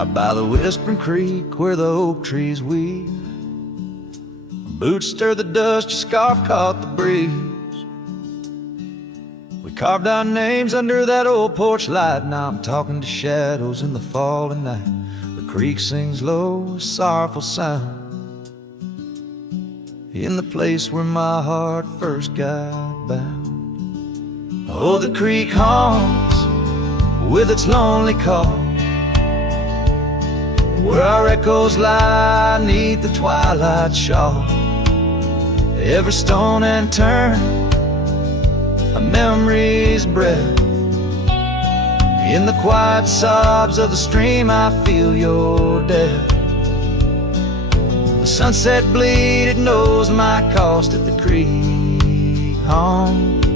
Out by the whispering creek where the oak trees weep, boots stir the dust, your scarf caught the breeze. We carved our names under that old porch light. Now I'm talking to shadows in the falling night. The creek sings low, a sorrowful sound, in the place where my heart first got bound. Oh, the creek haunts with its lonely call, where our echoes lie neath the twilight shawl. Every stone and turn, a memory's breath. In the quiet sobs of the stream, I feel your death. The sunset bleed, it knows my cost at the creek haunts,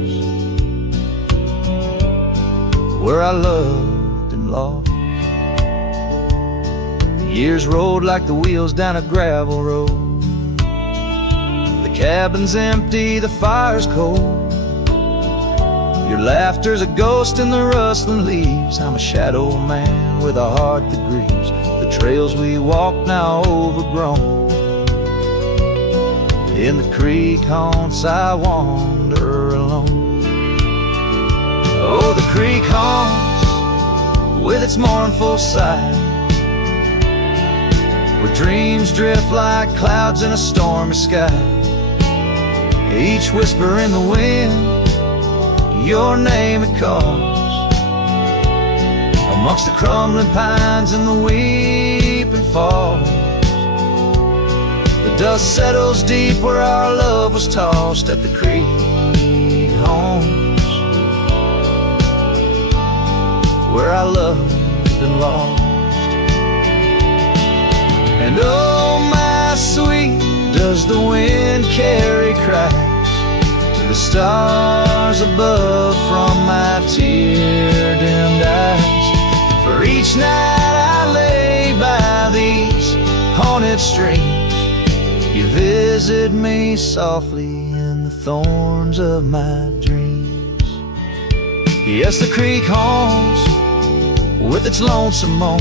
where I loved and lost. The years rolled like the wheels down a gravel road. The cabin's empty, the fire's cold. Your laughter's a ghost in the rustling leaves. I'm a shadow man with a heart that grieves. The trails we walk now overgrown. In the creek haunts I wander alone. Oh, the creek haunts with its mournful sight, where dreams drift like clouds in a stormy sky. Each whisper in the wind, your name it calls. Amongst the crumbling pines and the weeping falls, the dust settles deep where our love was tossed at the creek haunts, where I loved and lost. And oh, my sweet, does the wind carry cracks to the stars above from my tear-dimmed eyes? For each night I lay by these haunted streams, you visit me softly in the thorns of my dreams. Yes, the creek haunts with its lonesome moan,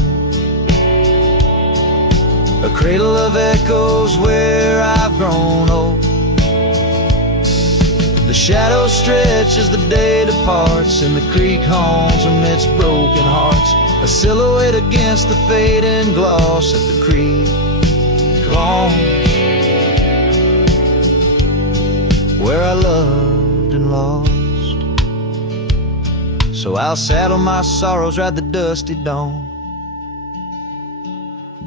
a cradle of echoes where I've grown old. The shadows stretch as the day departs, and the creek haunts amidst broken hearts, a silhouette against the fading gloss at the creek haunts, where I loved and lost. So I'll saddle my sorrows, ride the dusty dawn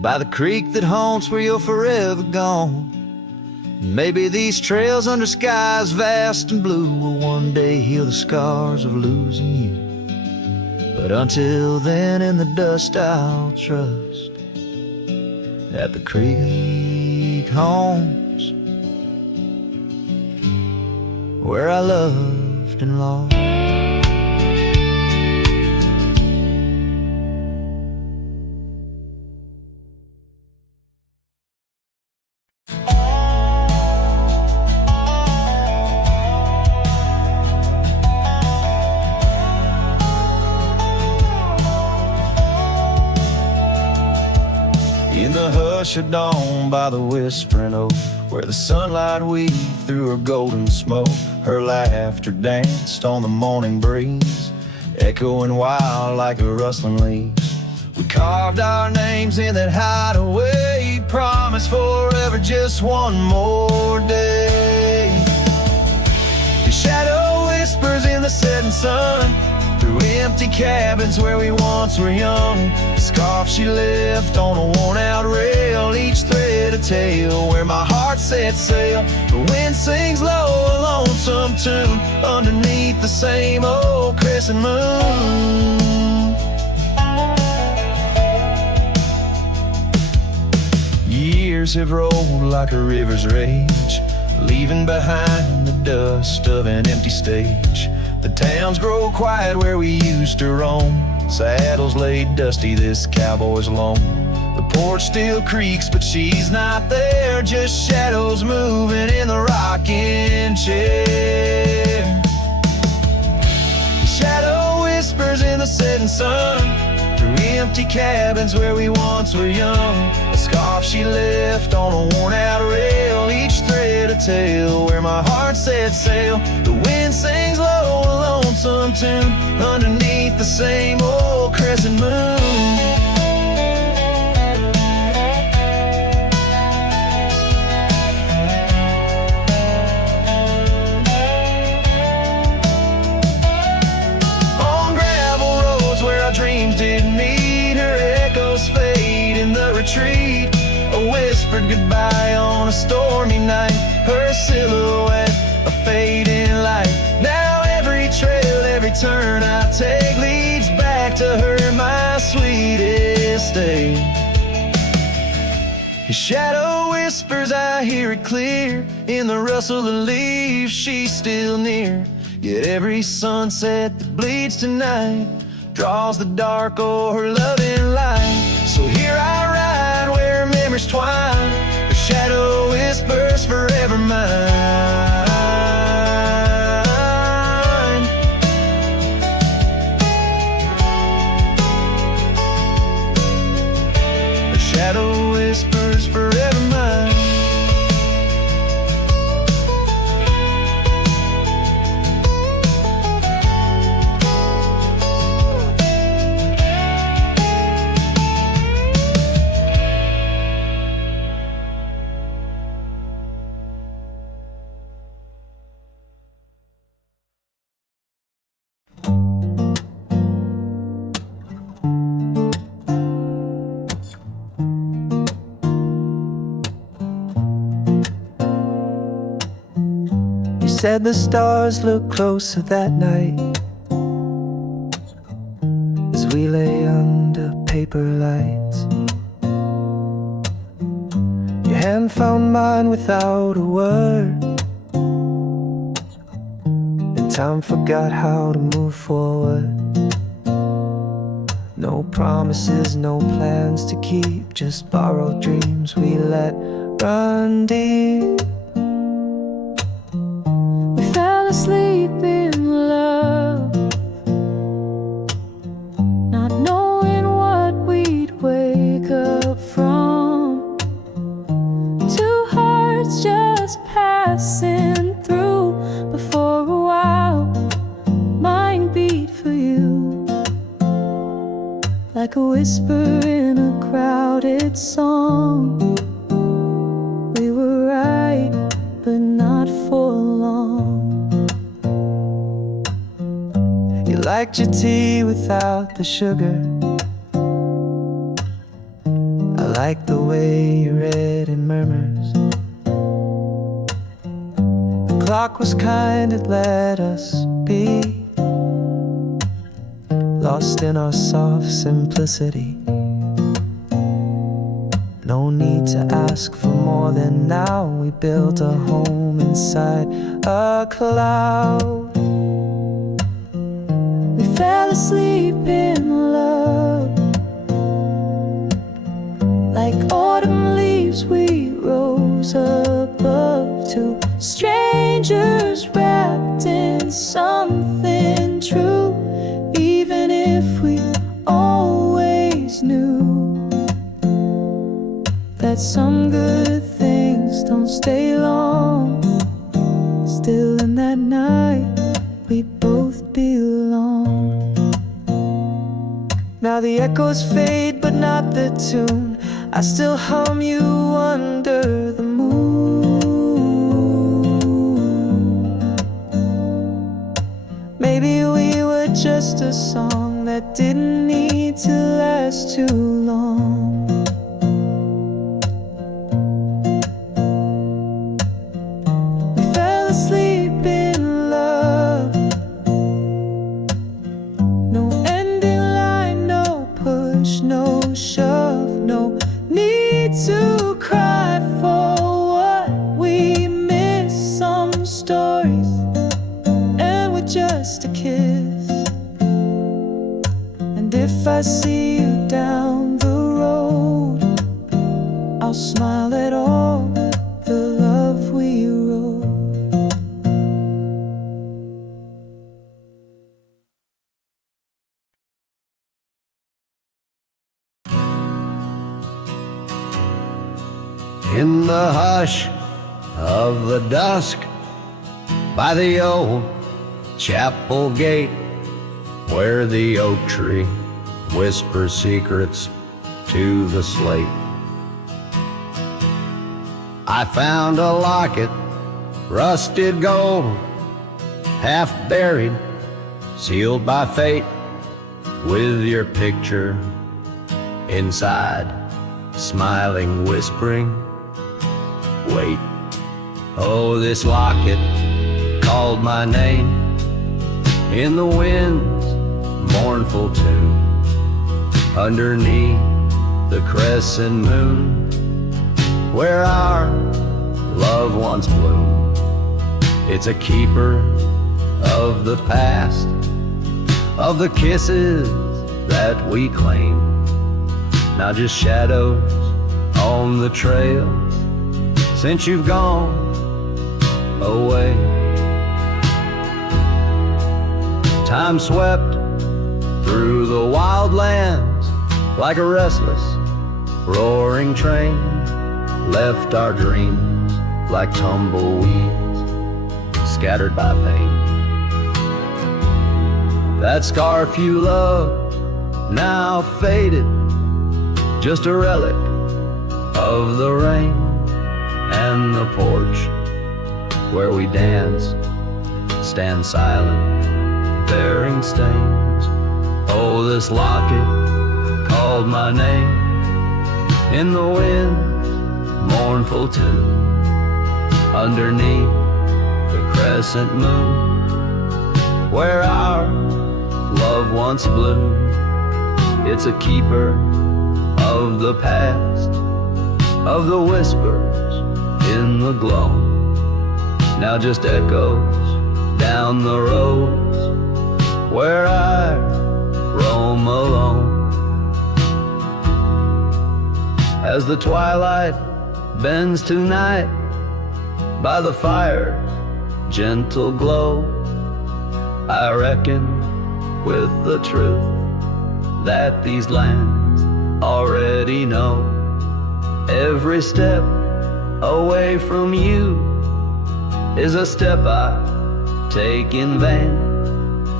by the creek that haunts where you're forever gone. Maybe these trails under skies vast and blue will one day heal the scars of losing you. But until then, in the dust I'll trust at the creek haunts, where I loved and lost. In the hush of dawn by the whispering oak, where the sunlight weaved through her golden smoke, her laughter danced on the morning breeze, echoing wild like a rustling leaves. We carved our names in that hideaway, promised forever just one more day. The shadow whispers in the setting sun, through empty cabins where we once were young. The scarf she left on a worn-out rail, each thread a tale where my heart set sail. The wind sings low, a lonesome tune, underneath the same old crescent moon. Years have rolled like a river's rage, leaving behind the dust of an empty stage. The towns grow quiet where we used to roam, saddles laid dusty, this cowboy's alone. The porch still creaks, but she's not there, just shadows moving in the rocking chair. The shadow whispers in the setting sun, through empty cabins where we once were young. A scarf she left on a worn-out rail, each thread a tale where my heart set sail. The wind sings low, a lonesome tune underneath the same old crescent moon. A whispered goodbye on a stormy night, her silhouette a fading light. Now every trail, every turn I take leads back to her, my sweetest day. Your shadow whispers, I hear it clear. In the rustle of leaves, she's still near. Yet every sunset that bleeds tonight draws the dark o'er her loving light. So here I ride where memories twine, the shadow whispers forever mine. The shadow whispers forever mine. Said the stars looked closer that night as we lay under paper lights. Your hand found mine without a word, and time forgot how to move forward. No promises, no plans to keep, just borrowed dreams we let run deep. Asleep in love, not knowing what we'd wake up from. Two hearts just passing through. Before a while, mine beat for you, like a whisper in a crowded song. We were right, but not for long. You liked your tea without the sugar. I liked the way you read in murmurs. The clock was kind, it let us be lost in our soft simplicity. No need to ask for more than now. We built a home inside a cloud. Fell asleep in love, like autumn leaves we rose above. Two strangers wrapped in something true, even if we always knew that some good things don't stay long. Still in that night we both belong. Now the echoes fade, but not the tune. I still hum you under the moon. Maybe we were just a song that didn't need to last too long. We fell asleep in love. No ending line, no push, no shove, no need to cry for In the hush of the dusk, by the old chapel gate, where the oak tree whispers secrets to the slate, I found a locket, rusted gold, half buried, sealed by fate, with your picture inside, smiling, whispering, wait. Oh, this locket called my name in the wind's mournful tune, underneath the crescent moon, where our love once bloomed. It's a keeper of the past, of the kisses that we claim, now just shadows on the trails since you've gone away. Time swept through the wild lands like a restless, roaring train, left our dreams like tumbleweeds scattered by pain. That scarf you loved, now faded, just a relic of the rain, and the porch where we danced stand silent, bearing stains. Oh, this locket called my name in the wind's mournful tune, underneath the crescent moon, where our love once bloomed. It's a keeper of the past, of the whispers in the glow, now just echoes down the roads where I roam alone. As the twilight bends to night by the fire's gentle glow, I reckon with the truth that these lands already know. Every step away from you is a step I take in vain,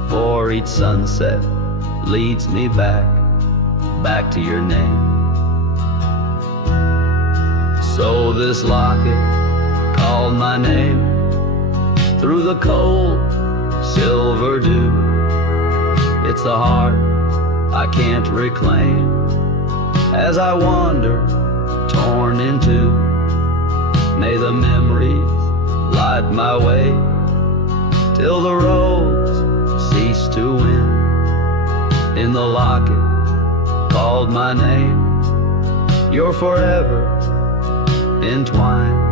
for each sunset leads me back to your name. So this locket called my name through the cold silver dew. It's the heart I can't reclaim as I wander, torn in two. May the memories light my way till the roads cease to win. In the locket called my name, you're forever entwined.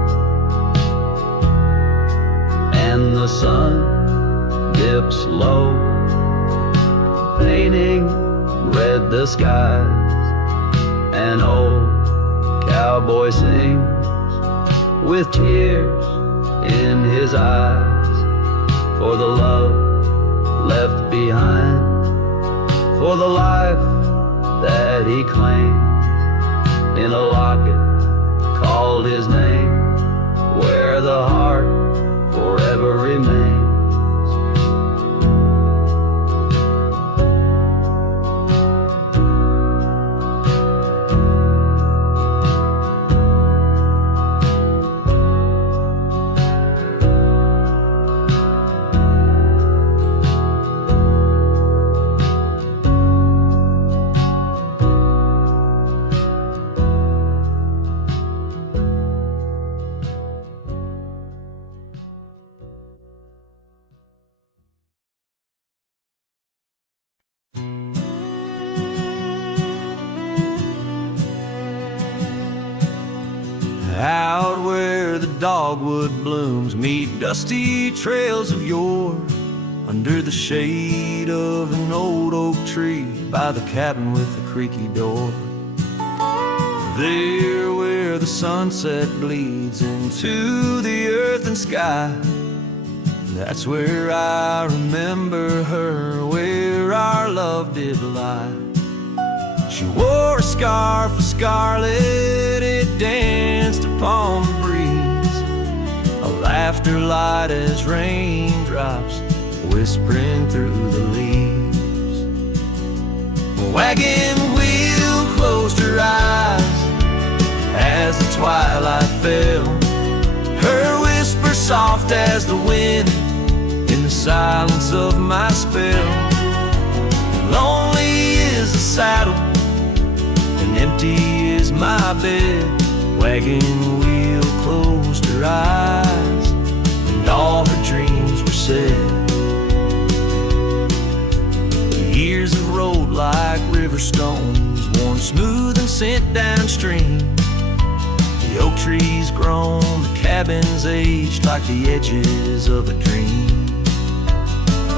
And the sun dips low, painting red the skies. An old cowboy sings with tears in his eyes, for the love left behind, for the life that he claims. In a locket called his name, where the heart forever remains. Out where the dogwood blooms meet dusty trails of yore, under the shade of an old oak tree by the cabin with the creaky door. There where the sunset bleeds into the earth and sky, that's where I remember her, where our love did lie. She wore a scarf of scarlet, it danced upon the breeze, a laughter light as raindrops whispering through the leaves. A wagon wheel closed her eyes as the twilight fell, her whisper soft as the wind in the silence of my spell. Lonely is the saddle and empty is my bed. Wagon wheel closed her eyes and all her dreams were said. The years have rolled like river stones, worn smooth and sent downstream. The oak trees grown, the cabins aged like the edges of a dream.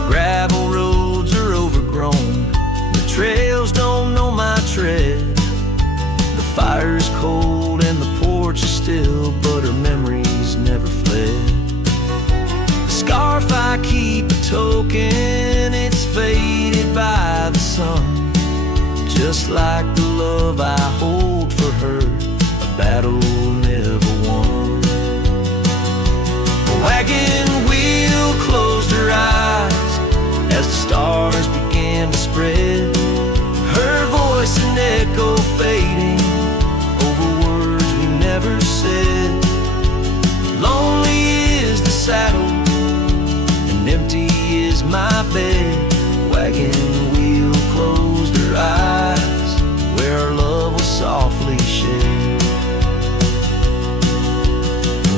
Gravel roads are overgrown, the trails don't know my tread. The fire's cold and the porch is still, but her memories never fled. The scarf I keep a token, it's faded by the sun, just like the love I hold for her, a battle never won. The wagon wheel closed her eyes as the stars began to spread, her voice an echo fading over words we never said. Lonely is the saddle and empty is my bed. Wagon wheel closed her eyes where our love was softly shared.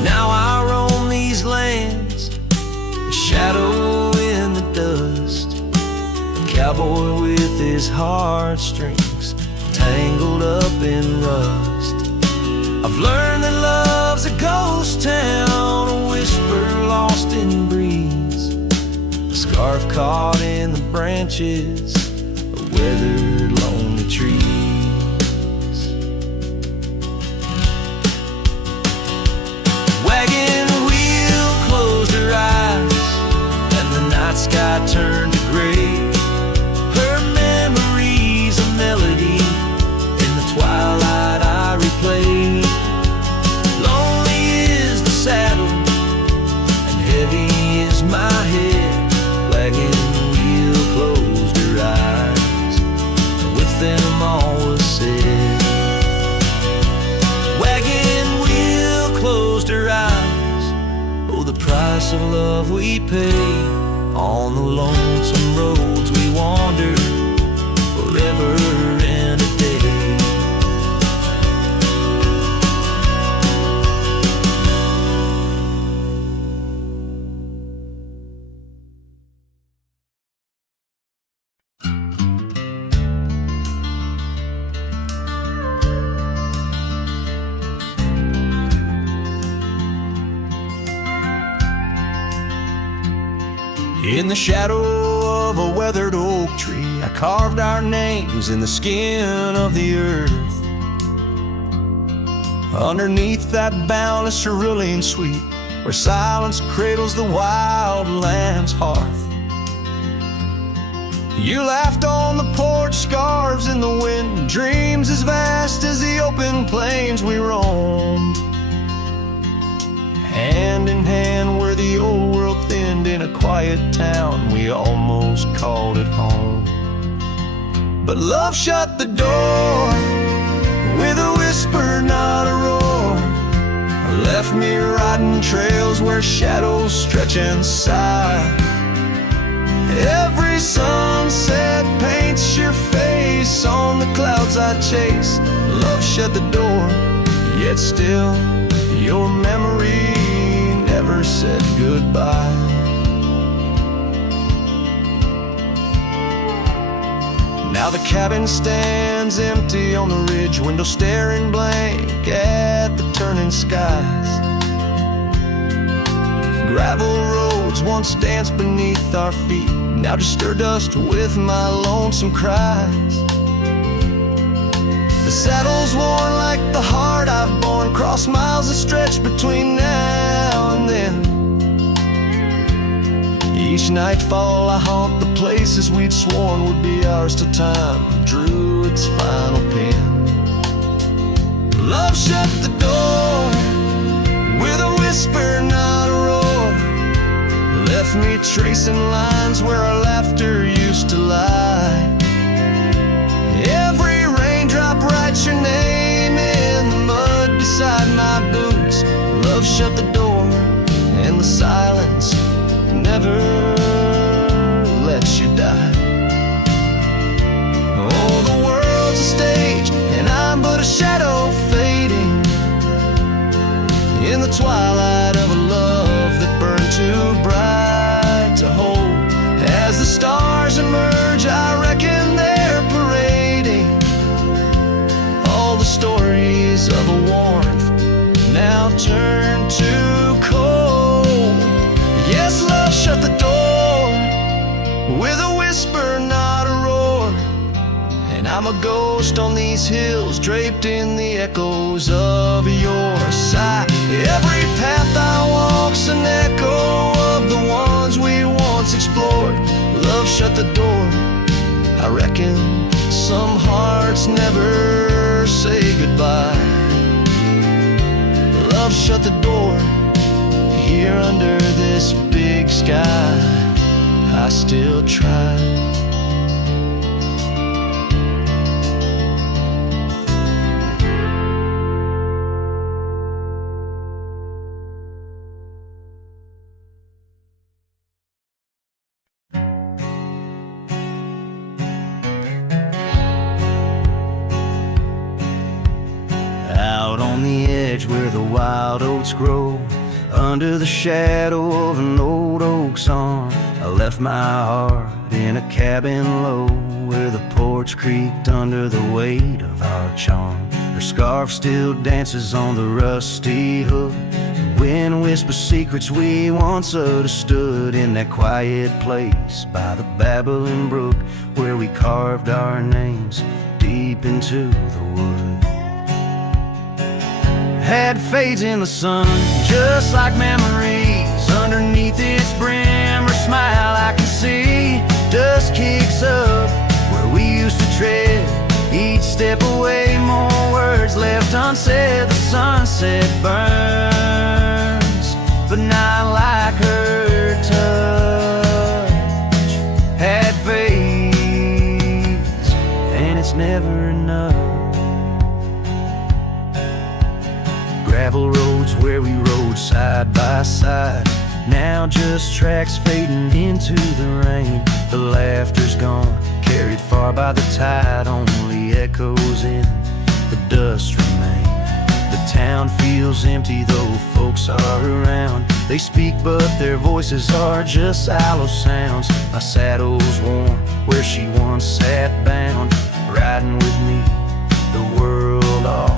Now I roam these lands, a shadow in the dust, a cowboy with his heartstrings tangled up in rust. I've learned that love's a ghost town, a whisper lost in breeze, a scarf caught in the branches of weathered lonely trees. Wagon wheel closed her eyes and the night sky turned to gray, her memories a melody in the twilight I replay. Lonely is the saddle and heavy is my head. Wagon wheel closed her eyes and with them all was said. Wagon wheel closed her eyes, oh the price of love we pay on the lonesome roads we wander forever and a day. In the shadow of a weathered oak tree, I carved our names in the skin of the earth. Underneath that boundless cerulean sweet, where silence cradles the wild lamb's hearth. You laughed on the porch, scarves in the wind, dreams as vast as the open plains we roamed. Hand in hand where the old world thinned, in a quiet town we almost called it home. But love shut the door with a whisper, not a roar, left me riding trails where shadows stretch and sigh. Every sunset paints your face on the clouds I chased. Love shut the door, yet still your memory never said goodbye. Now the cabin stands empty on the ridge, window staring blank at the turning skies. Gravel roads once danced beneath our feet, now just stir dust with my lonesome cries. The saddle's worn like the heart I've borne, cross miles that stretch between now and then. Each nightfall I haunt the places we'd sworn would be ours till time drew its final pen. Love shut the door whisper, not a roar, left me tracing lines where our laughter used to lie. Every raindrop writes your name in the mud beside my boots. Love shut the door, and the silence never lets you die. Oh, the world's a stage, and I'm but a shadow fading in the twilight of a love that burned too bright to hold. As the stars emerge, I reckon they're parading all the stories of a warmth now turned to cold. Yes, love shut the door with a whisper, not a roar. And I'm a ghost on these hills, draped in the echoes of your sigh. Every path I walk's an echo of the ones we once explored. Love shut the door, I reckon some hearts never say goodbye. Love shut the door, here under this big sky, I still try. Out on the edge where the wild oats grow, under the shadow of an old oak's arm, I left my heart in a cabin low, where the porch creaked under the weight of our charm. Her scarf still dances on the rusty hook. The wind whispers secrets we once understood in that quiet place by the babbling brook, where we carved our names deep into the wood. Had fades in the sun, just like memories. Underneath its brim, her smile I can see. Dust kicks up where we used to tread. Each step away, more words left unsaid. The sunset burns, but not like her touch. Had fades, and it's never enough. Gravel roads where we rode side by side, now just tracks fading into the rain. The laughter's gone, carried far by the tide, only echoes in the dust remain. The town feels empty though folks are around. They speak but their voices are just hollow sounds. My saddle's warm where she once sat bound, riding with me the world all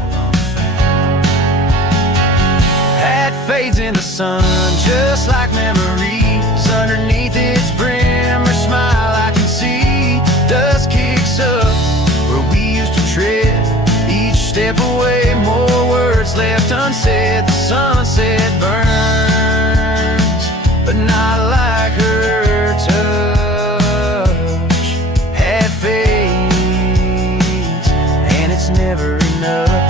fades in the sun, just like memories. Underneath its brim, her smile I can see. Dust kicks up where we used to tread. Each step away, more words left unsaid. The sunset burns, but not like her touch. Had fades, and it's never enough.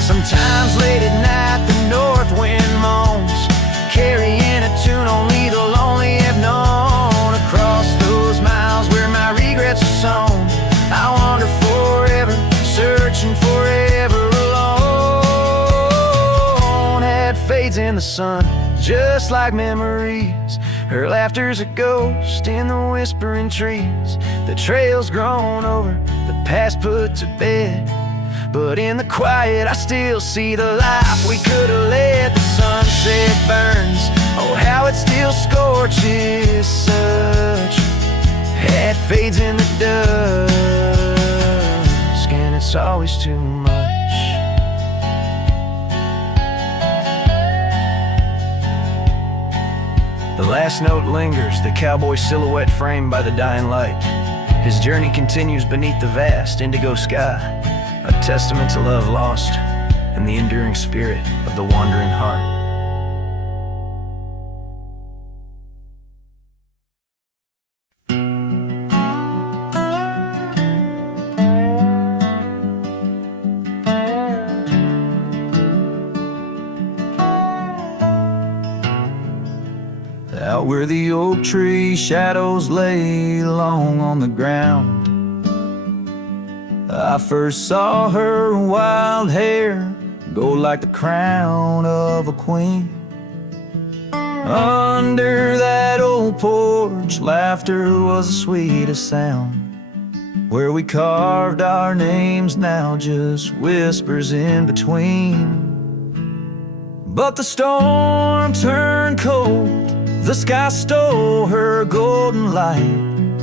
Sometimes late at night the north wind moans, carrying a tune only the lonely have known. Across those miles where my regrets are sown, I wander forever, searching forever alone. Had fades in the sun, just like memories. Her laughter's a ghost in the whispering trees. The trail's grown over, the past put to bed, but in the quiet I still see the life we could have led. The sunset burns, oh how it still scorches such. It fades in the dusk, and it's always too much. The last note lingers, the cowboy silhouette framed by the dying light. His journey continues beneath the vast indigo sky, a testament to love lost and the enduring spirit of the wandering heart. out where the oak tree shadows lay long on the ground. I first saw her wild hair go like the crown of a queen. Under that old porch, laughter was the sweetest sound. Where we carved our names, now just whispers in between. But the storm turned cold, the sky stole her golden light,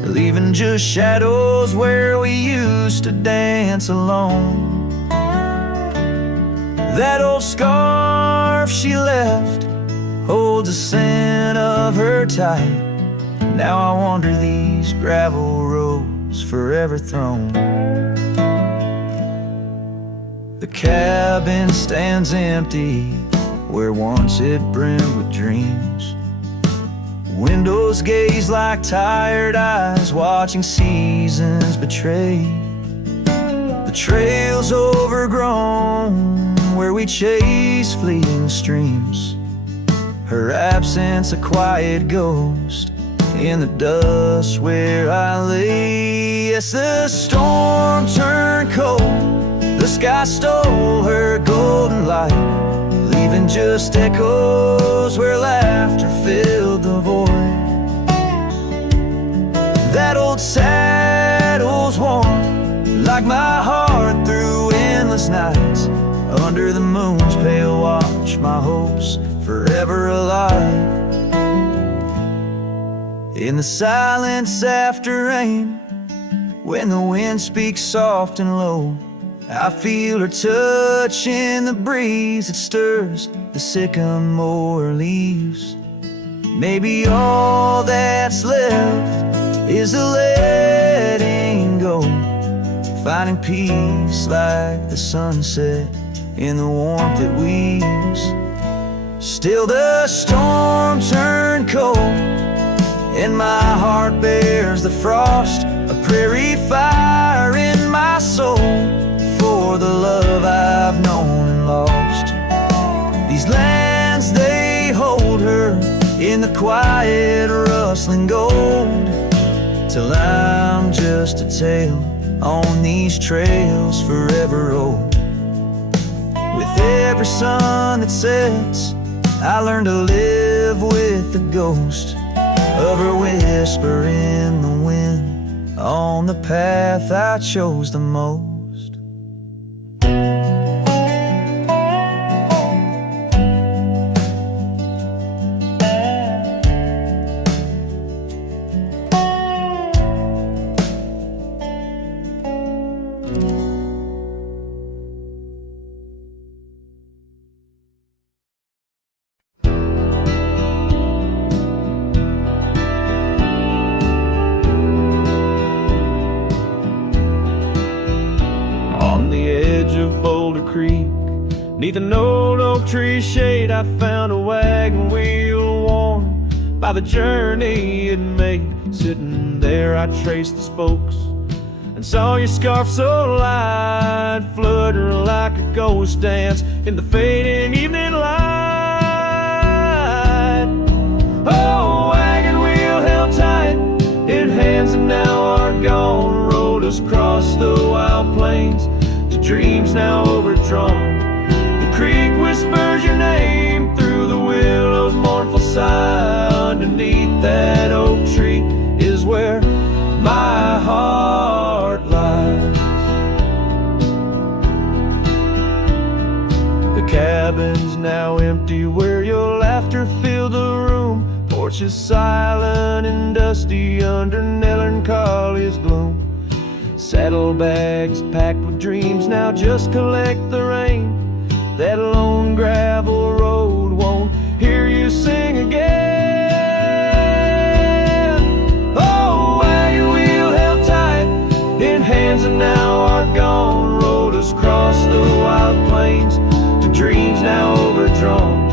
leaving just shadows where we used to dance alone. That old scarf she left holds the scent of her tight. Now I wander these gravel roads forever thrown. The cabin stands empty where once it brimmed with dreams. Windows gaze like tired eyes watching seasons betray. The trail's overgrown where we chase fleeting streams. Her absence a quiet ghost in the dust where I lay. Yes, the storm turned cold, the sky stole her golden light, leaving just echoes where laughter filled the void. That old saddle's warm like my heart through endless nights. Under the moon's pale watch, my hopes forever alive. In the silence after rain, when the wind speaks soft and low, I feel her touch in the breeze that stirs the sycamore leaves. Maybe all that's left is a letting go, finding peace like the sunset in the warmth it weaves. Still the storm turned cold, and my heart bears the frost, a prairie fire in my soul for the love I've known and lost. These lands, they hold her in the quiet rustling gold, till I'm just a tale on these trails forever old. With every sun that sets, I learn to live with the ghost of her whisper in the wind on the path I chose the most. Neath an old oak tree shade, I found a wagon wheel worn by the journey it made. Sitting there, I traced the spokes and saw your scarf so light, flutter like a ghost dance in the fading evening light. Oh, wagon wheel held tight in hands that now are gone, rolled us across the wild plains to dreams now overdrawn. Creek whispers your name through the willow's mournful sigh. Underneath that oak tree is where my heart lies. The cabin's now empty where your laughter filled the room. Porch is silent and dusty under melancholy's gloom. Saddlebags packed with dreams now just collect the rain. That lone gravel road won't hear you sing again. Oh, wagon wheel held tight in hands that now are gone, rolled us across the wild plains to dreams now overdrawn.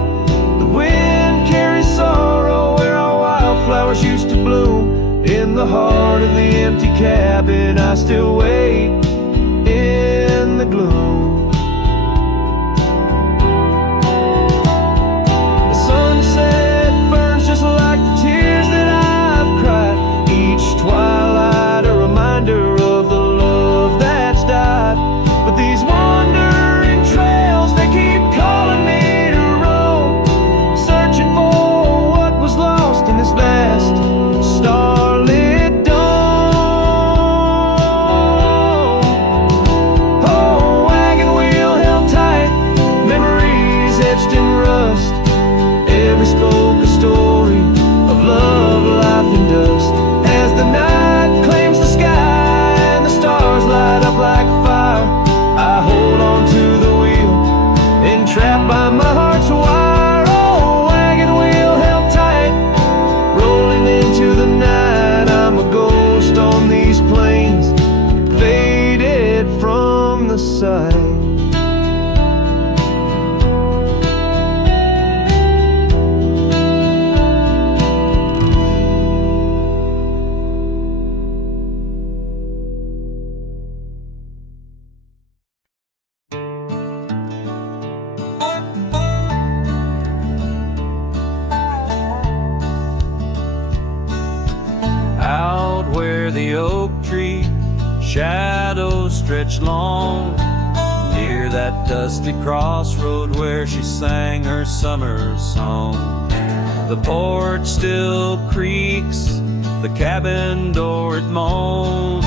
The wind carries sorrow where our wildflowers used to bloom. In the heart of the empty cabin, I still wait in the gloom. Like the tears spoke a story of love, life, and dust. As the night claims the sky and the stars light up like fire, I hold on to the wheel, entrapped by my heart's wire. Oh, wagon wheel held tight, rolling into the night. I'm a ghost on these plains, faded from the sight. Out where the oak tree shadows stretch long, near that dusty crossroad where she sang her summer song. The porch still creaks, the cabin door it moans.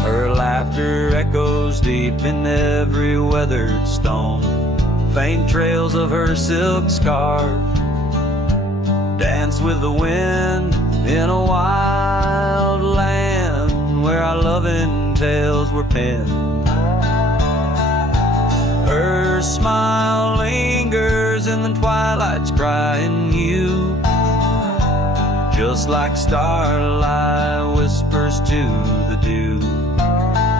Her laughter echoes deep in every weathered stone. Faint trails of her silk scarf dance with the wind in a wild land where our loving tales were penned. Her smile lingers in the twilight's crying hue, just like starlight whispers to the dew.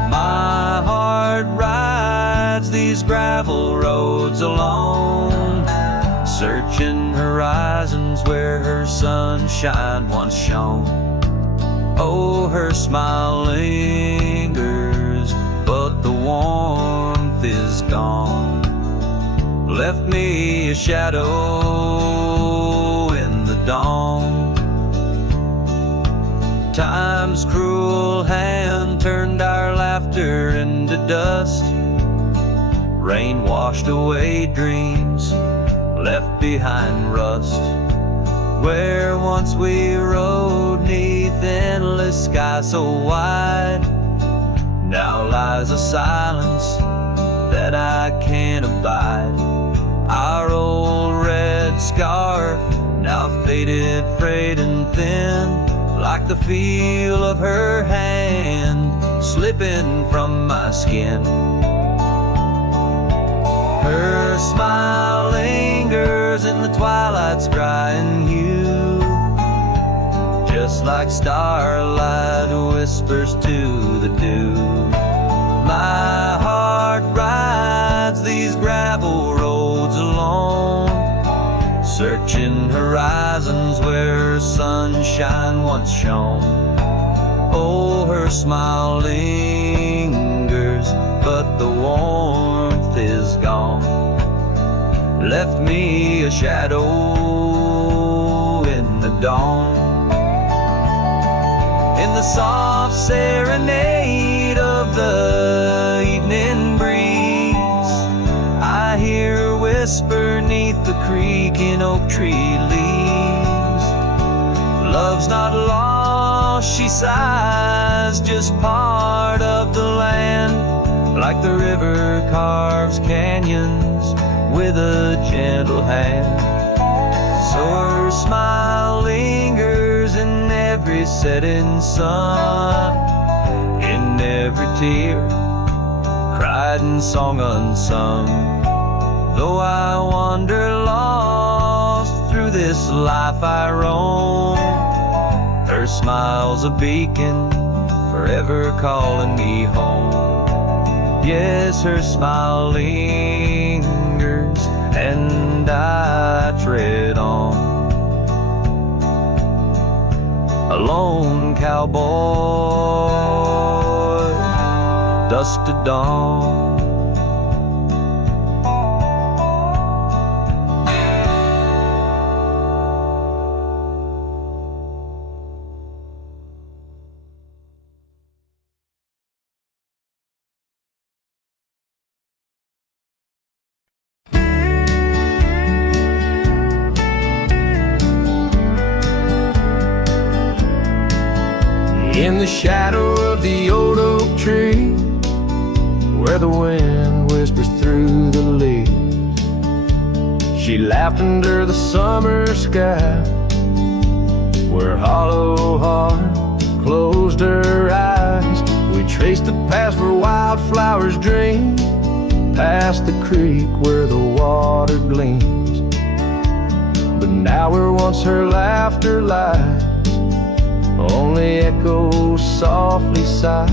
My heart rides these gravel roads alone, searching horizons where her sunshine once shone. Oh, her smile lingers, but the warmth is gone. Left me a shadow in the dawn. Time's cruel hand turned our laughter into dust. Rain washed away dreams, left behind rust. Where once we rode neath endless sky so wide, now lies a silence that I can't abide. Our old red scarf, now faded, frayed and thin, like the feel of her hand slipping from my skin. Her smile lingers in the twilight's crying hue, just like starlight whispers to the dew. My heart rides these gravel roads alone, searching horizons where sunshine once shone. Oh, her smile lingers, but the warmth is gone. Left me a shadow in the dawn. In the soft serenade of the evening breeze, I hear her whisper neath the creaking oak tree leaves. Love's not lost, she sighs, just part of the land, like the river carves canyons with a gentle hand. So her smile lingers in every setting sun, in every tear cried and song unsung. Though I wander lost through this life I roam, her smile's a beacon forever calling me home. Yes, her smile lingers and I tread on. A lone cowboy, dusk to dawn. In the shadow of the old oak tree, where the wind whispers through the leaves, She laughed under the summer sky, where hollow heart closed her eyes. We traced the path where wildflowers dream, past the creek where the water gleams. But now where once her laughter lies, only echoes softly sigh.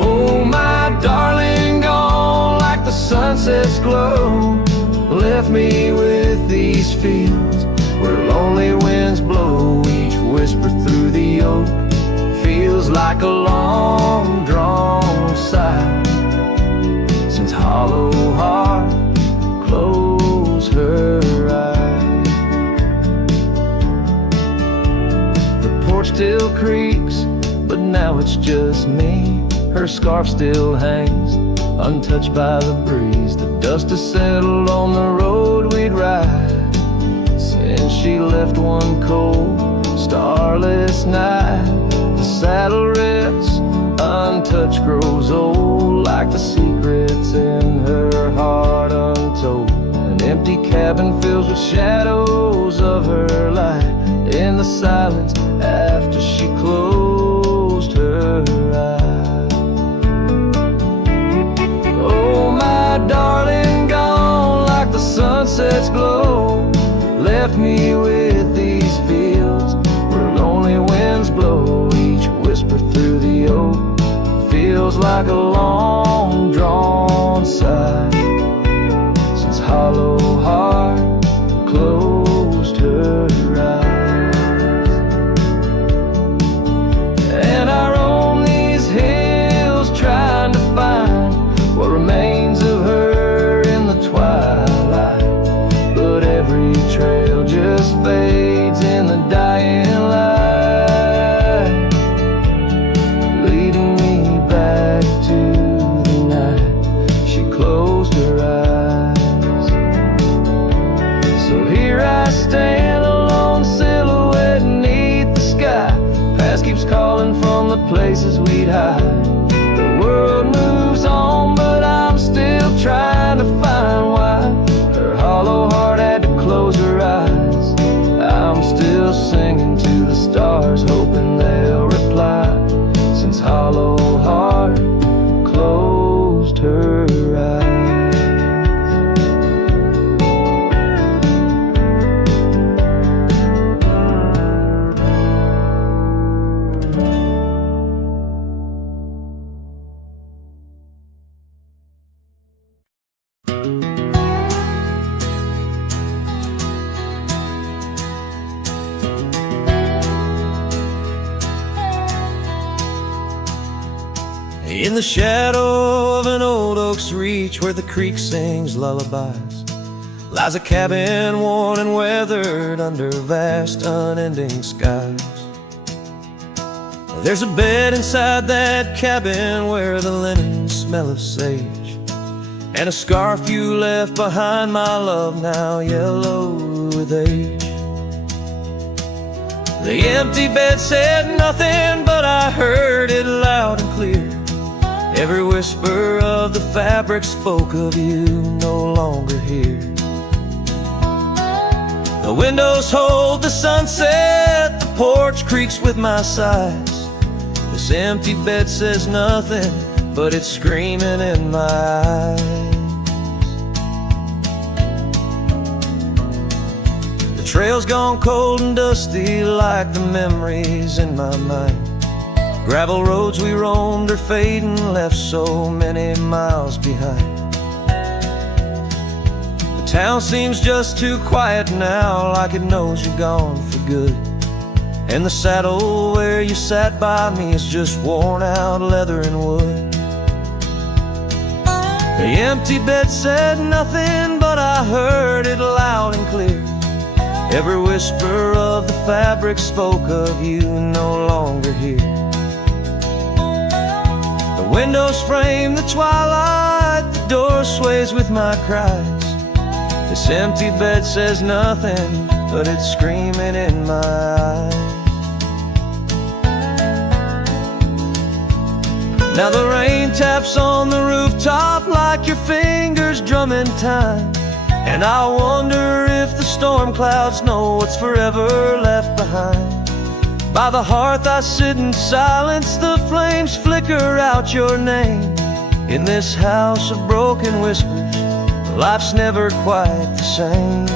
Oh, my darling, gone like the sunset's glow, left me with these fields where lonely winds blow. Each whisper through the oak feels like a long drawn sigh, since hollow heart closed her eyes. The porch still creaks, but now it's just me. Her scarf still hangs, untouched by the breeze. The dust has settled on the road we'd ride since she left one cold, starless night. The saddle rests, untouched, grows old, like the secrets in her heart untold. An empty cabin fills with shadows of her light, in the silence after she closed her eyes. Oh, my darling, gone like the sunset's glow, left me with these fields where lonely winds blow. Each whisper through the oak feels like a long drawn sigh, since hollow heart closed her eyes. And I roam these hills trying to find what remains of her in the twilight, but every trail just fades in the dying light, leading me back to the night she closed her eyes. So here I stand, a lone silhouette beneath the sky. Past keeps calling from the places we'd hide. The world moves on, but I'm still trying to find why her hollow heart had to close her eyes. I'm still singing to the stars, hoping they'll reply, since hollow heart closed her eyes. In the shadow of an old oak's reach, where the creek sings lullabies, lies a cabin worn and weathered under vast unending skies. There's a bed inside that cabin where the linen smell of sage, and a scarf you left behind, my love, now yellow with age. The empty bed said nothing, but I heard it loud and clear. Every whisper of the fabric spoke of you no longer here. The windows hold the sunset, the porch creaks with my sighs. This empty bed says nothing, but it's screaming in my eyes. The trail's gone cold and dusty like the memories in my mind. Gravel roads we roamed are fading, left so many miles behind. The town seems just too quiet now, like it knows you're gone for good. And the saddle where you sat by me is just worn out leather and wood. The empty bed said nothing, but I heard it loud and clear. Every whisper of the fabric spoke of you no longer here. The windows frame the twilight, the door sways with my cries. This empty bed says nothing, but it's screaming in my eyes. Now the rain taps on the rooftop like your fingers drumming time. And I wonder if the storm clouds know what's forever left behind. By the hearth I sit in silence, the flames flicker out your name. In this house of broken whispers, life's never quite the same.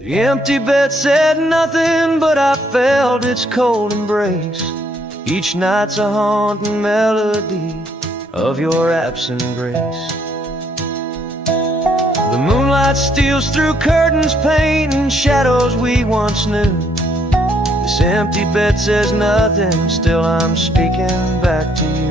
The empty bed said nothing, but I felt its cold embrace. Each night's a haunting melody of your absent grace. The moonlight steals through curtains, painting shadows we once knew. This empty bed says nothing, still I'm speaking back to you.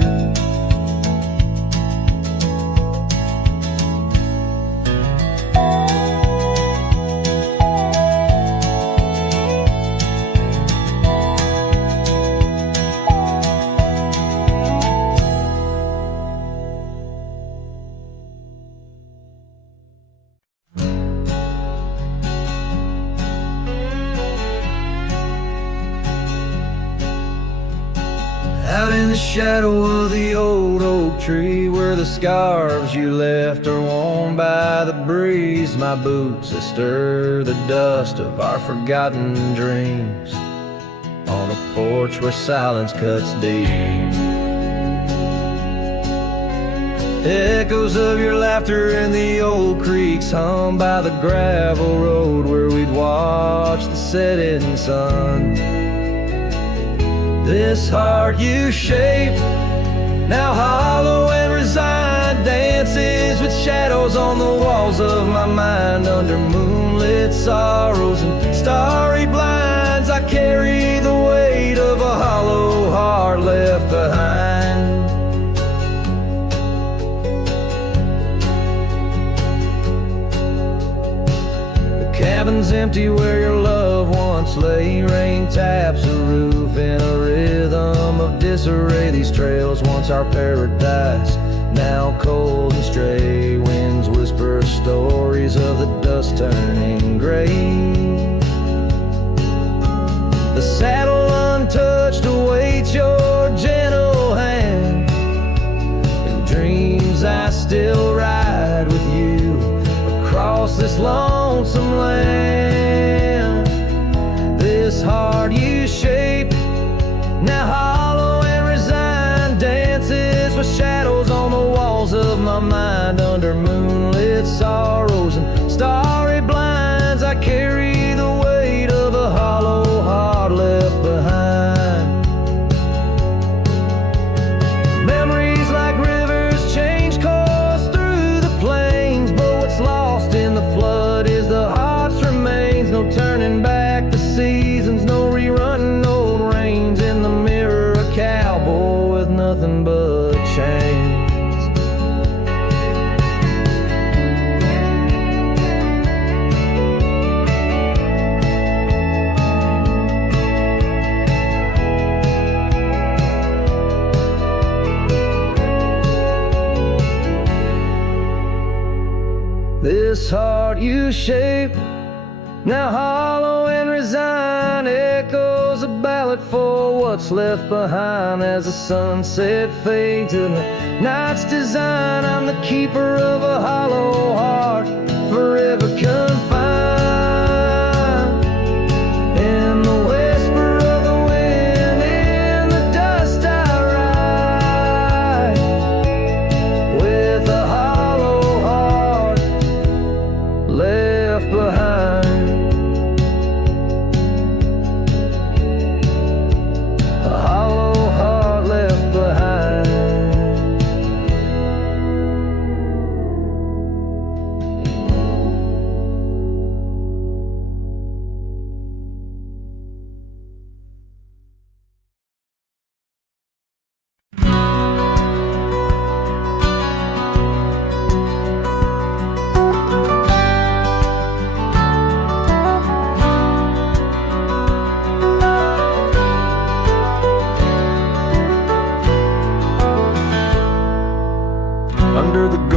Out in the shadow of the old oak tree, where the scarves you left are worn by the breeze, my boots that stir the dust of our forgotten dreams, on a porch where silence cuts deep. Echoes of your laughter in the old creeks hum by the gravel road where we'd watch the setting sun. This heart you shaped, now hollow and resigned, dances with shadows on the walls of my mind. Under moonlit sorrows and starry blinds, I carry the weight of a hollow heart left behind. The cabin's empty where your love once lay. Rain taps the roof in a rhythm of disarray. These trails once our paradise, now cold and stray. Winds whisper stories of the dust turning gray. The saddle untouched awaits your gentle hand. In dreams I still ride with you across this lonesome land. This heart you shaped, now hollow and resigned, dances with shadows on the walls of my mind. Under moonlit sorrows and starry blinds, I carry the weight of a hollow heart left behind. Memories like rivers change course through the plains, but what's lost in the flood is the heart's remains. No turning back the seasons, no rerunning old reins. In the mirror a cowboy with nothing but chains. This heart you shaped, now hollow and resigned, echoes a ballad for what's left behind. As the sunset fades in the night's design, I'm the keeper of a hollow heart, forever confined. In the whisper of the wind, in the dust I ride, with a hollow heart left behind. A hollow heart left behind.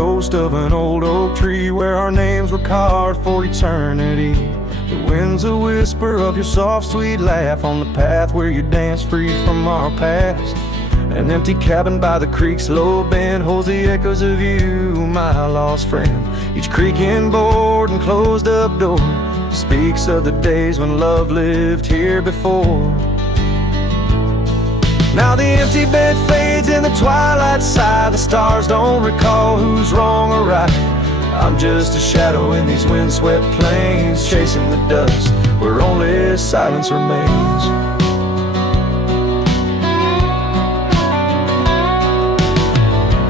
ghost of an old oak tree where our names were carved for eternity. The wind's a whisper of your soft, sweet laugh on the path where you dance free from our past. An empty cabin by the creek's low bend holds the echoes of you, my lost friend. Each creaking board and closed up door speaks of the days when love lived here before. Now the empty bed fades in the twilight sigh. The stars don't recall who's wrong or right. I'm just a shadow in these windswept plains, chasing the dust where only silence remains.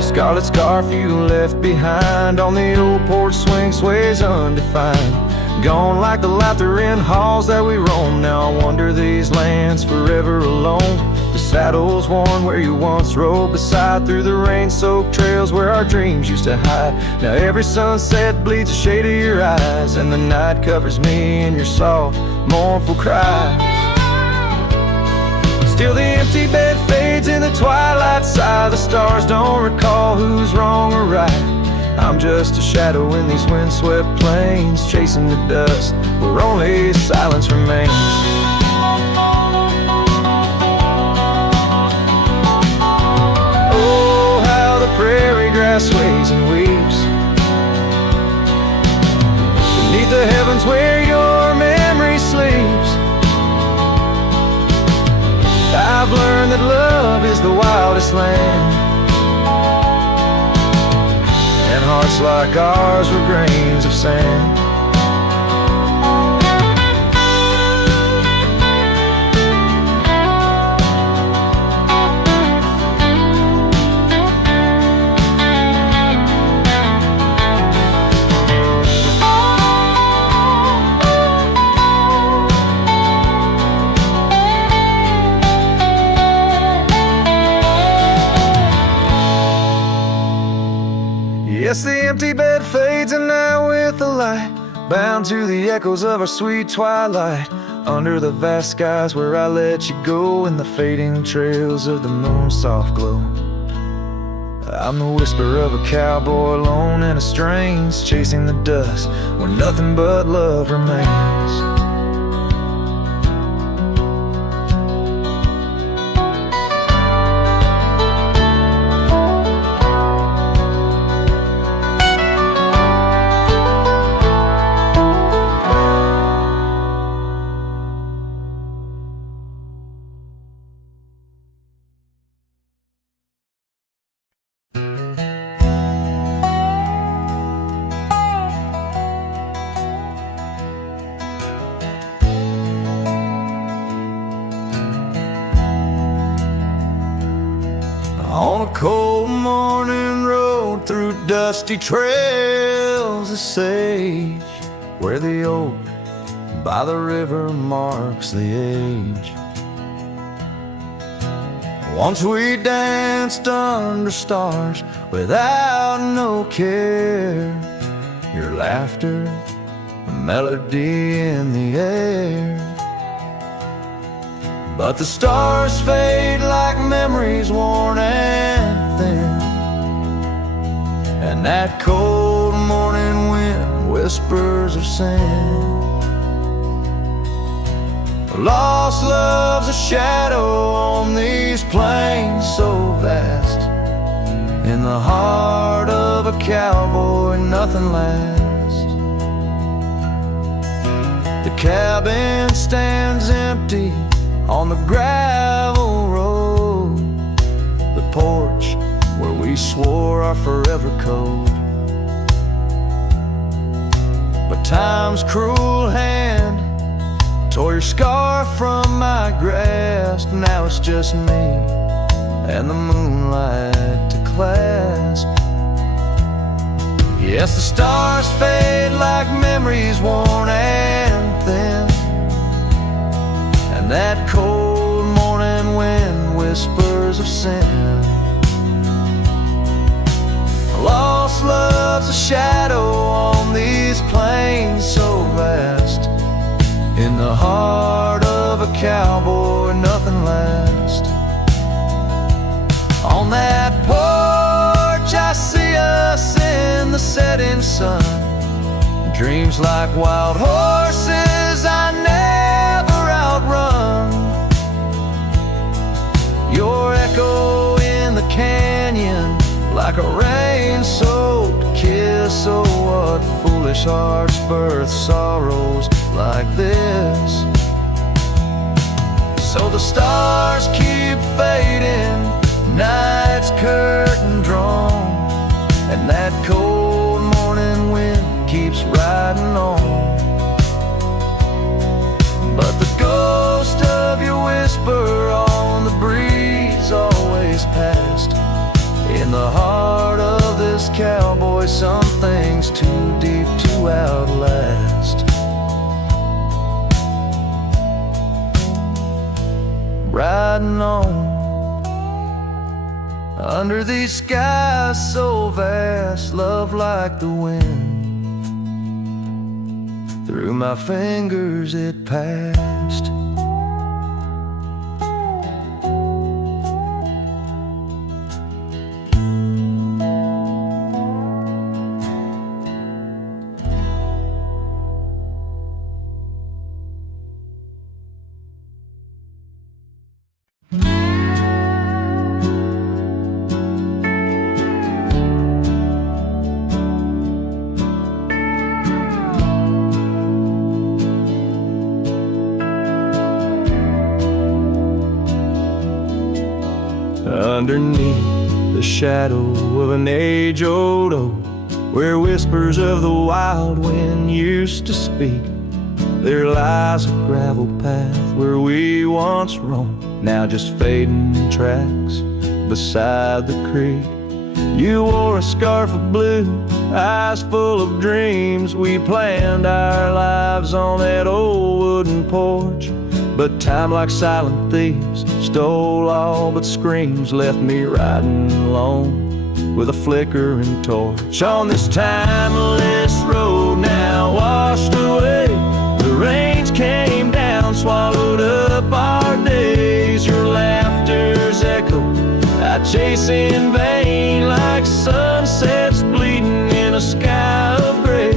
Scarlet scarf you left behind on the old porch swing sways undefined. Gone like the laughter in halls that we roam. Now I wander these lands forever alone. The saddle's worn where you once rode beside, through the rain-soaked trails where our dreams used to hide. Now every sunset bleeds a shade of your eyes, and the night covers me in your soft, mournful cries. Still the empty bed fades in the twilight sigh. The stars don't recall who's wrong or right. I'm just a shadow in these windswept plains, chasing the dust where only silence remains. Oh, how the prairie grass sways and weeps beneath the heavens where your memory sleeps. I've learned that love is the wildest land, and hearts like ours were grains of sand. Yes, the empty bed fades, and now with the light, bound to the echoes of our sweet twilight, under the vast skies where I let you go, in the fading trails of the moon's soft glow. I'm the whisper of a cowboy alone in a strange, chasing the dust where nothing but love remains. On a cold morning road through dusty trails of sage, where the oak by the river marks the age. Once we danced under stars without no care, your laughter, a melody in the air. But the stars fade like memories worn and thin, and that cold morning wind whispers of sin. Lost love's a shadow on these plains so vast. In the heart of a cowboy nothing lasts. The cabin stands empty on the gravel road, the porch where we swore our forever code. But time's cruel hand tore your scarf from my grasp. Now it's just me and the moonlight to clasp. Yes, the stars fade like memories worn and thin, and that cold morning wind whispers of sin. Lost love's a shadow on these plains so vast. In the heart of a cowboy nothing lasts. On that porch I see us in morning sun. Dreams like wild horses I never outrun. Your echo in the canyon, like a rain-soaked kiss. Oh, what foolish hearts birth sorrows like this. So the stars keep fading, night's curtain drawn, and that cold morning wind keeps riding on. But the ghost of your whisper on the breeze always passed. In the heart of this cowboy, some things too deep to outlast. Riding on under these skies so vast, love like the wind. Through my fingers it passed. Underneath the shadow of an age-old oak, where whispers of the wild wind used to speak, there lies a gravel path where we once roamed, now just fading tracks beside the creek. You wore a scarf of blue, eyes full of dreams. We planned our lives on that old wooden porch, but time, like silent thieves, stole all but screams. Left me riding alone with a flickering torch on this timeless road, now washed away. The rains came down, swallowed up our days. Your laughter's echo I chase in vain, like sunsets bleeding in a sky of gray.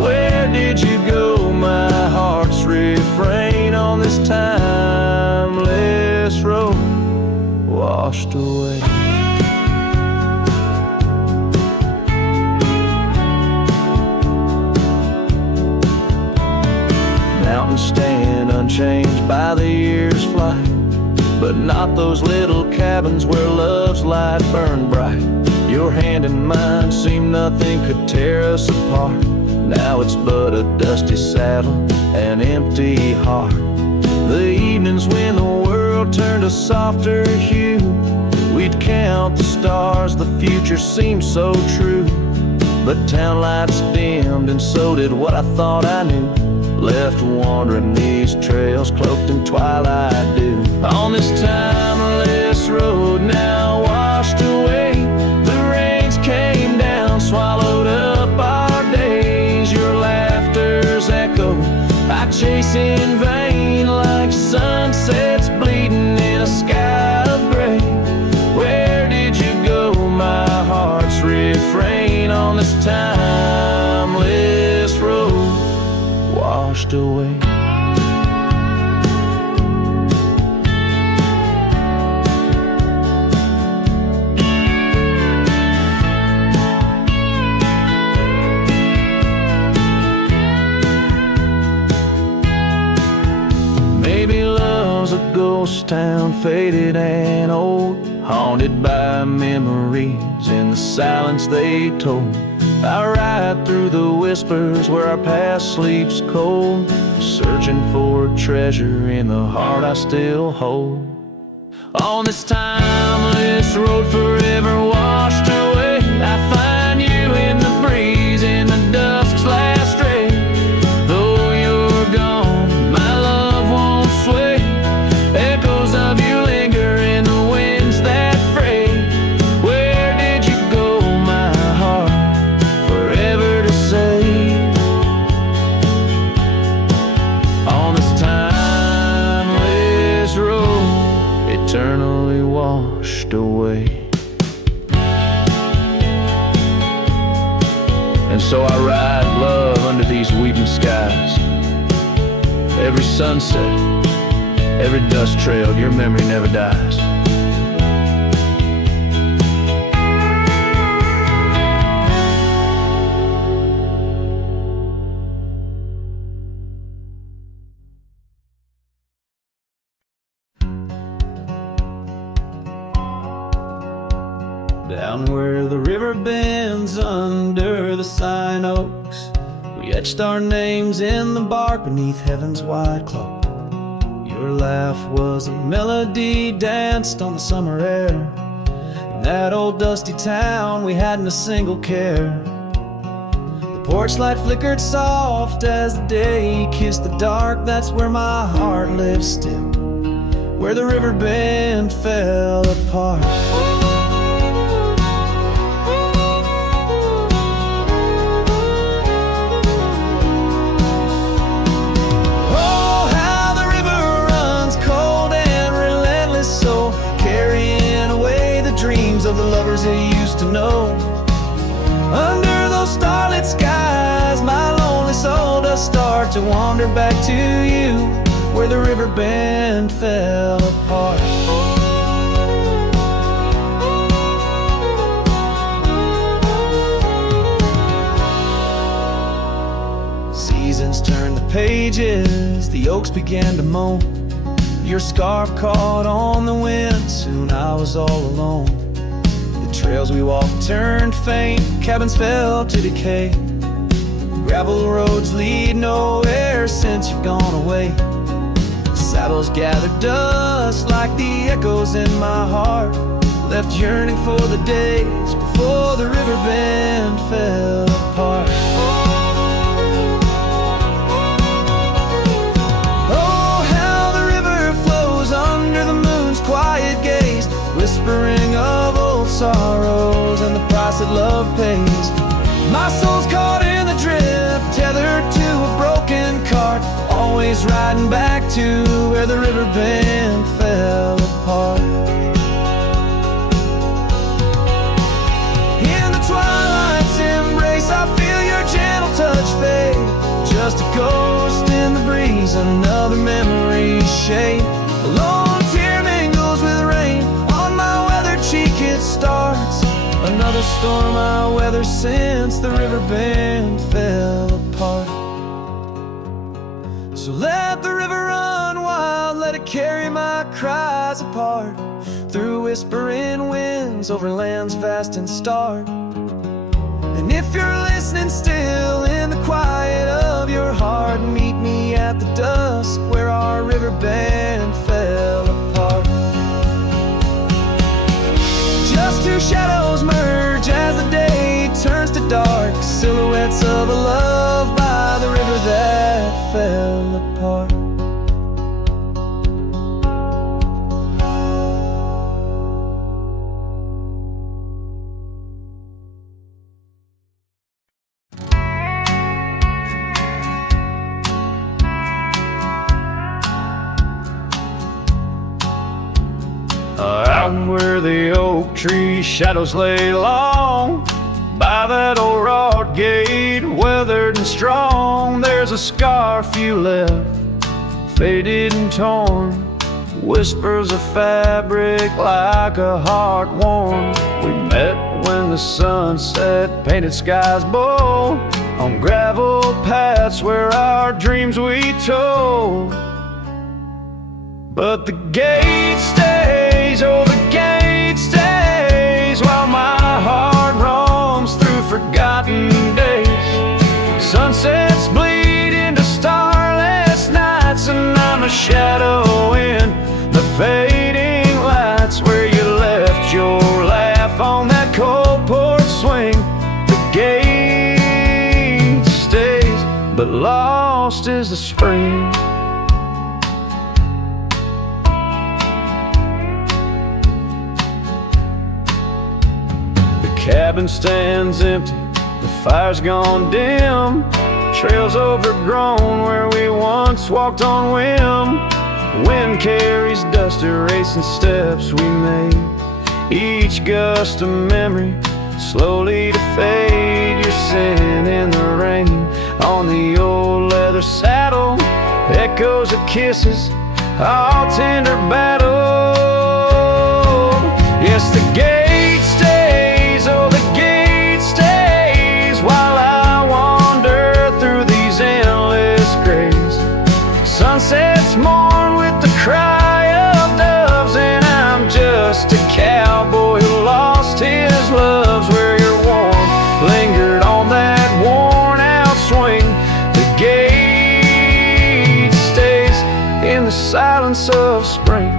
Where did you go? My heart's refrain on this timeless road, washed away. Mountains stand unchanged by the year's flight, but not those little cabins where love's light burned bright. Your hand in mine seemed nothing could tear us apart. Now it's but a dusty saddle, an empty heart. The evenings when the world turned a softer hue, we'd count the stars, the future seemed so true. But town lights dimmed and so did what I thought I knew. Left wandering these trails cloaked in twilight dew. On this timeless road now washed away, the rains came down, swallowed up our days. Your laughter's echo I chase in vain, like sunsets bleeding in a sky of gray. Where did you go? My heart's refrain on this timeless road, washed away. Maybe love's a ghost town, faded and old, haunted by memories in the silence they told. I ride through the whispers where our past sleeps cold, searching for a treasure in the heart I still hold. On this timeless road forever washed away, I find you in the breeze, in the dusk's last ray. Though you're gone, my love won't sway. Echoes of you linger in the winds that fray. Where did you go, my heart? Forever to say. On this timeless road, eternally washed away. And so I ride love under these weeping skies. Every sunset, every dust trail, your memory never dies. Down where the river bends under the sign oaks, we etched our names in the bark beneath heaven's wide cloak. Your laugh was a melody danced on the summer air. In that old dusty town we hadn't a single care. The porch light flickered soft as the day kissed the dark. That's where my heart lives still, where the river bend fell apart. Of the lovers they used to know. Under those starlit skies, my lonely soul does start to wander back to you, where the river bend fell apart. Seasons turned the pages, the oaks began to moan. Your scarf caught on the wind, soon I was all alone. Trails we walked turned faint, cabins fell to decay. Gravel roads lead nowhere since you've gone away. Saddles gathered dust like the echoes in my heart, left yearning for the days before the river bend fell apart. Oh, how the river flows under the moon's quiet gaze, whispering of old sorrows and the price that love pays. My soul's caught in the drift, tethered to a broken cart, always riding back to where the river bend fell apart. In the twilight's embrace, I feel your gentle touch fade. Just a ghost in the breeze, another memory shade. A lone tear mingles with rain, cheek it starts. Another storm I weather since the river bend fell apart. So let the river run wild, let it carry my cries apart, through whispering winds, over lands vast and stark. And if you're listening still in the quiet of your heart, meet me at the dusk where our river bend fell apart. Just two shadows merge as the day turns to dark, silhouettes of a love by the river that fell apart. Out where the oak tree shadows lay long, by that old wrought gate, weathered and strong, there's a scarf you left, faded and torn, whispers of fabric like a heart warm. We met when the sunset painted skies bold, on gravel paths where our dreams we told. But the gate stays, oh the gate stays, while my heart roams through forgotten days. Sunsets bleed into starless nights, and I'm a shadow in the fading lights, where you left your laugh on that cold porch swing. The gate stays, but lost is the spring. Cabin stands empty, the fire's gone dim, trails overgrown where we once walked on whim. Wind carries dust, erasing steps we made, each gust of memory slowly to fade. Your sin echoes of kisses, all tender battle. Yes, the gate stays, oh, the gate stays, while I wander through these endless grays. Sunsets mourn with the cry of doves, and I'm just a cowboy who lost his loves. Where your warmth lingered on that worn out swing, the gate stays in the silence of spring.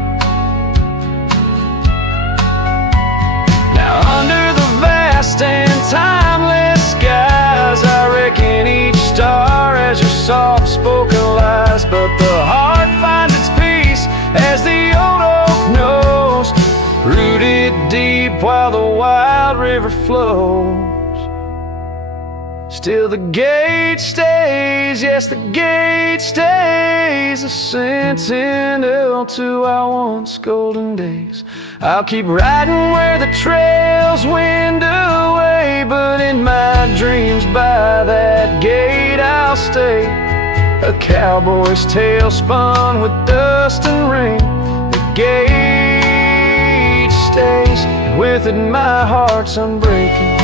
Now under the vast and timeless skies, I reckon each star has your soft-spoken lies. But the heart finds its peace, as the old oak knows, rooted deep while the wild river flows. Still the gate stays, yes, the gate stays, a sentinel to our once golden days. I'll keep riding where the trails wind away, but in my dreams by that gate I'll stay. A cowboy's tale spun with dust and rain. The gate stays, and with it my heart's unbreaking.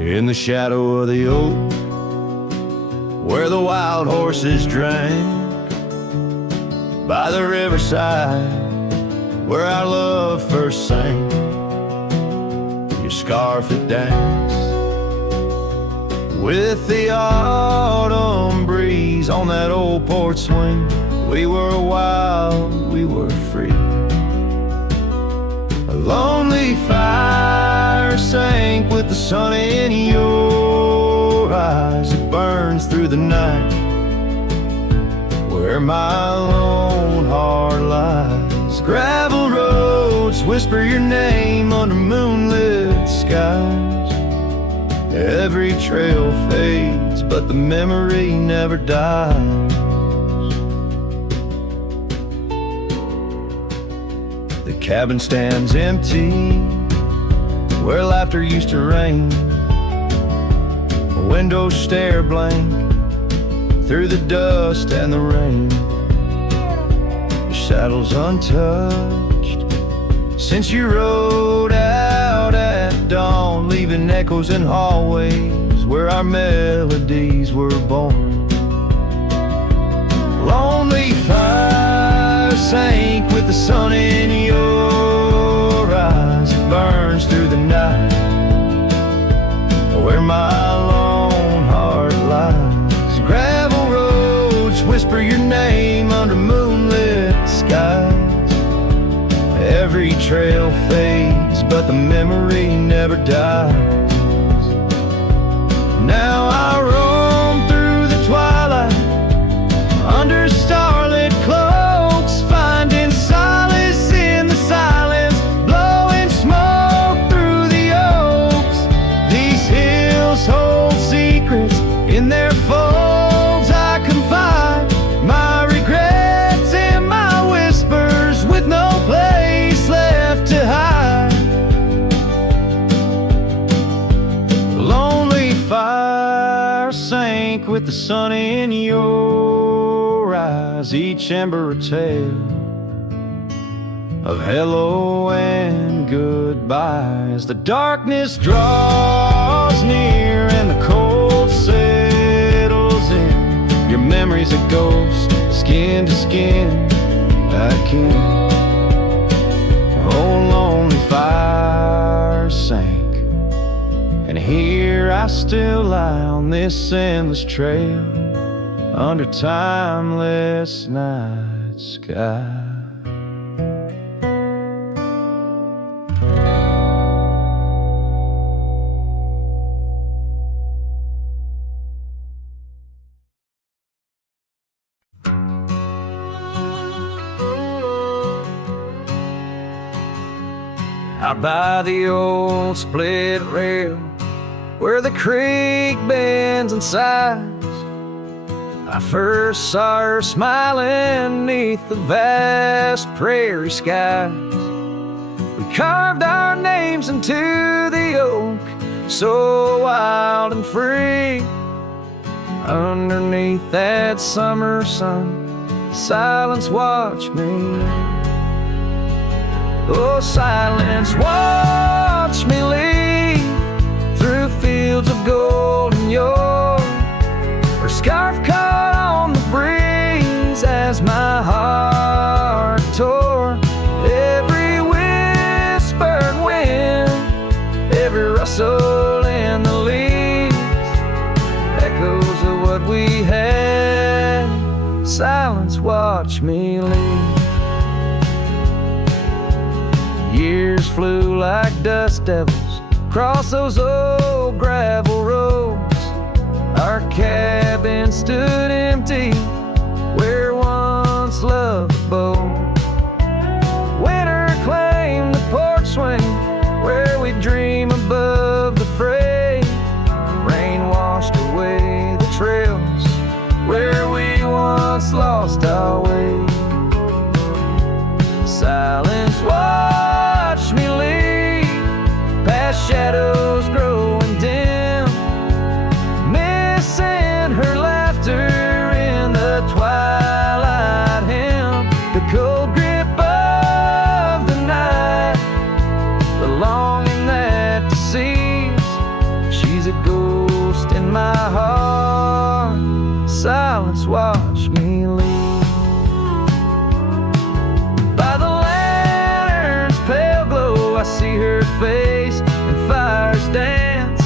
In the shadow of the oak, where the wild horses drank, by the riverside, where our love first sang, your scarf it danced with the autumn breeze on that old porch swing. We were wild, we were free. A lonely fire sank with the sun in your eyes. It burns through the night where my lone heart lies. Gravel roads whisper your name under moonlit skies. Every trail fades, but the memory never dies. The cabin stands empty where laughter used to reign. Windows stare blank through the dust and the rain. Your saddle's untouched since you rode out at dawn, leaving echoes in hallways where our melodies were born. Lonely fire sank with the sun in your eyes. It burns through the night where my lone heart lies. Gravel roads whisper your name under moonlit skies. Every trail fades, but the memory never dies. Now I roam through the twilight under starlit cloaks, finding solace in the silence, blowing smoke through the oaks. These hills hold secrets in their folds. I confide my regrets and my whispers with no place left to hide. Lonely fire sank with the sun in your eyes. Each ember a tale of hello and goodbye. As the darkness draws near and the cold settles in, your memory's a ghost, skin to skin. I can't. Oh, lonely fire sank, and here I still lie on this endless trail under timeless night sky. out by the old split rail, where the creek bends and sighs. I first saw her smiling neath the vast prairie skies. We carved our names into the oak, so wild and free. Underneath that summer sun, silence watched me. Oh, silence watched me leave through fields of golden yore. Her scarf caught on the breeze as my heart tore. Every whispered wind, every rustle in the leaves, echoes of what we had. Silence watched me leave. Years flew like dust devils across those old gravel roads. Our cabin stood empty where once loved abode. Winter claimed the porch swing where we dream above the fray. Rain washed away the trails where we once lost our way. Silence watched me leave past shadows growing dim, missing her laughter in the twilight hymn. The cold grip of the night, the longing that deceives. She's a ghost in my heart. Silence watched me leave. By the lantern's pale glow, I see her face and fires dance.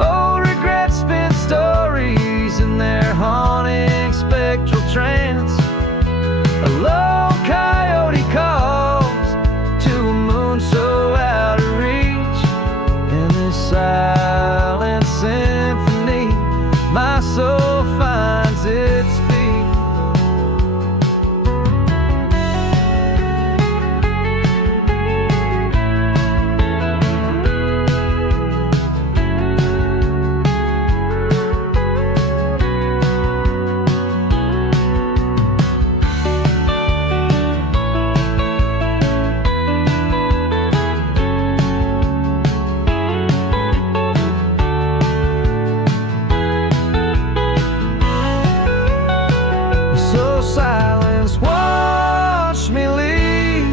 Old regrets spin stories in their haunting spectral trance. A lone coyote calls to a moon so out of reach. In this silent symphony, my soul finds its speech. So silence watched me leave,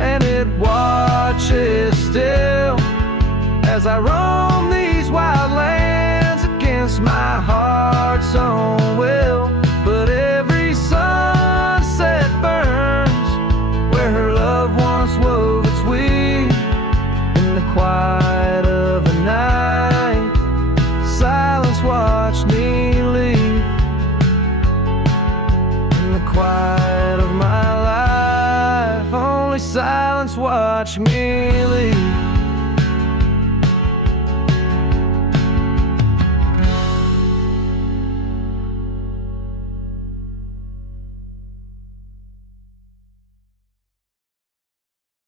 and it watches still as I roam these wild lands against my heart's own will. But every sunset burns where her love once wove its weave. In the quiet of the night, silence watched me leave. In the quiet of my life, only silence watched me leave.